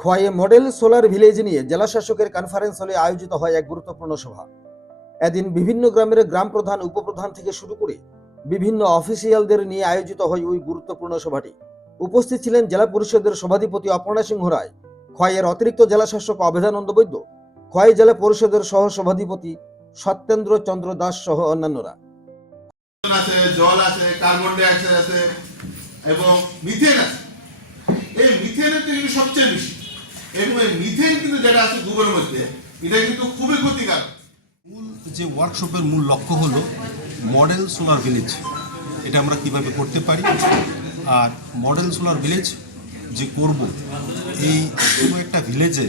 খোয়াইয়ে model solar village নিয়ে জেলা শাসকের কনফারেন্স হলে আয়োজিত হয় এক গুরুত্বপূর্ণ সভা। এদিন বিভিন্ন গ্রামের গ্রাম প্রধান, উপপ্রধান থেকে শুরু করে বিভিন্ন অফিসিয়ালদের নিয়ে আয়োজিত হয় ওই গুরুত্বপূর্ণ সভাটি। উপস্থিত ছিলেন জেলা পরিষদের সভাধিপতি অপর্ণা সিংহ রায়, খোয়াইয়ের অতিরিক্ত জেলা শাসক অভেদানন্দ বৈদ্য, খোয়াই জেলা পরিষদের সহ সভাধিপতি সত্যেন্দ্র চন্দ্র দাস সহ অন্যান্যরা। আছে, জল আছে কার্বন ডাই অক্সাইড আছে এবং মিথেন আছে। এই মিথেনের তো সবচেয়ে বেশি। এবং মিথেন কিন্তু যেটা আছে মধ্যে এটা কিন্তু খুবই ক্ষতিকারক। মূল যে ওয়ার্কশপের মূল লক্ষ্য হলো মডেল সোলার ভিলেজ এটা আমরা কীভাবে করতে পারি? আর মডেল সোলার ভিলেজ যে করব এই কোনো একটা ভিলেজে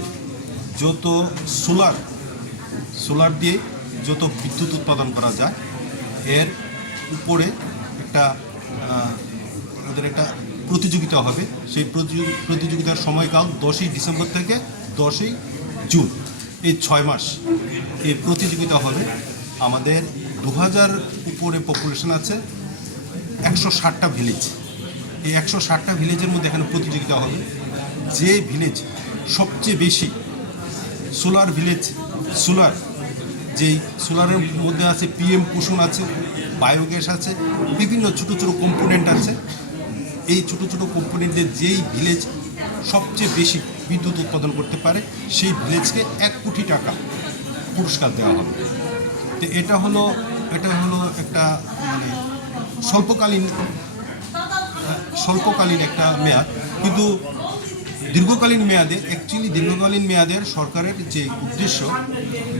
যত সোলার সোলার দিয়ে যত বিদ্যুৎ উৎপাদন করা যায় এর উপরে একটা আহ, ওদের একটা প্রতিযোগিতা হবে। সেই প্রতিযোগি- প্রতিযোগিতার সময়কাল দশই ডিসেম্বর থেকে দশই জুন। এই ছয় মাস এই প্রতিযোগিতা হবে। আমাদের দু হাজার উপরে পপুলেশন আছে একশো ষাটটা ভিলেজ এই একশো ষাটটা ভিলেজের মধ্যে এখানে প্রতিযোগিতা হবে। যে ভিলেজ সবচেয়ে বেশি সোলার ভিলেজ সোলার যেই সোলারের মধ্যে আছে পিএম কুসুম আছে বায়োগ্যাস আছে, বিভিন্ন ছোটো ছোটো কম্পোনেন্ট আছে এই ছোট ছোট কম্পোনেন্টের যেই ভিলেজ সবচেয়ে বেশি বিদ্যুৎ উৎপাদন করতে পারে, সেই ভিলেজকে এক কোটি টাকা পুরস্কার দেওয়া হবে। তো এটা হলো এটা হলো একটা মানে স্বল্পকালীন স্বল্পকালীন একটা মেয়াদ। কিন্তু দীর্ঘকালীন মেয়াদে অ্যাকচুয়ালি দীর্ঘকালীন মেয়াদের সরকারের যে উদ্দেশ্য,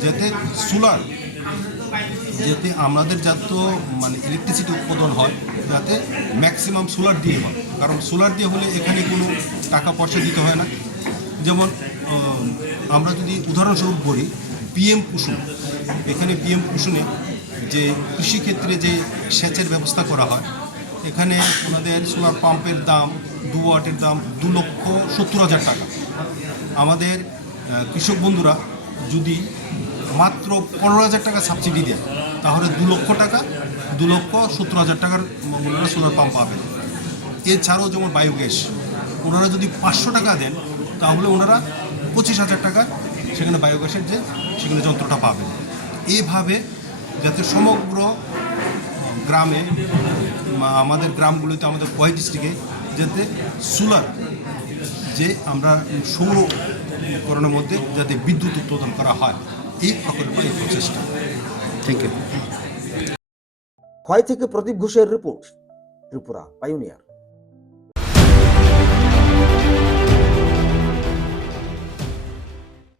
যাতে সোলার যাতে আমাদের যত মানে ইলেকট্রিসিটি উৎপাদন হয় যাতে ম্যাক্সিমাম সোলার দিয়ে হয়। কারণ সোলার দিয়ে হলে এখানে কোনো টাকা পয়সা দিতে হয় না। যেমন আমরা যদি উদাহরণস্বরূপ বলি পিএম কুসুম। এখানে পিএম কুসুমে যে কৃষিক্ষেত্রে যে সেচের ব্যবস্থা করা হয়, এখানে ওনাদের সোলার পাম্পের দাম দু ওয়াটের দাম দু লক্ষ সত্তর হাজার টাকা। আমাদের কৃষক বন্ধুরা যদি মাত্র পনেরো হাজার টাকা সাবসিডি দেয়। তাহলে দু লক্ষ টাকা, দু লক্ষ সত্তর হাজার টাকার ওনারা সোলার পাম্প পাবেন। এছাড়াও যেমন বায়োগ্যাস, ওনারা যদি পাঁচশো টাকা দেন, তাহলে ওনারা পঁচিশ হাজার টাকা সেখানে বায়োগ্যাসের যে, সেখানে যন্ত্রটা পাবেন। এইভাবে যাতে সমগ্র গ্রামে আমাদের গ্রামগুলিতে, আমাদের কয় ডিস্ট্রিক্টে যাতে সোলার যে আমরা সৌরকরণের মধ্যে যাতে বিদ্যুৎ উৎপাদন করা হয়। এই প্রকল্প এই প্রচেষ্টা খোয়াই থেকে প্রদীপ ঘোষের রিপোর্ট ত্রিপুরা পাইওনিয়ার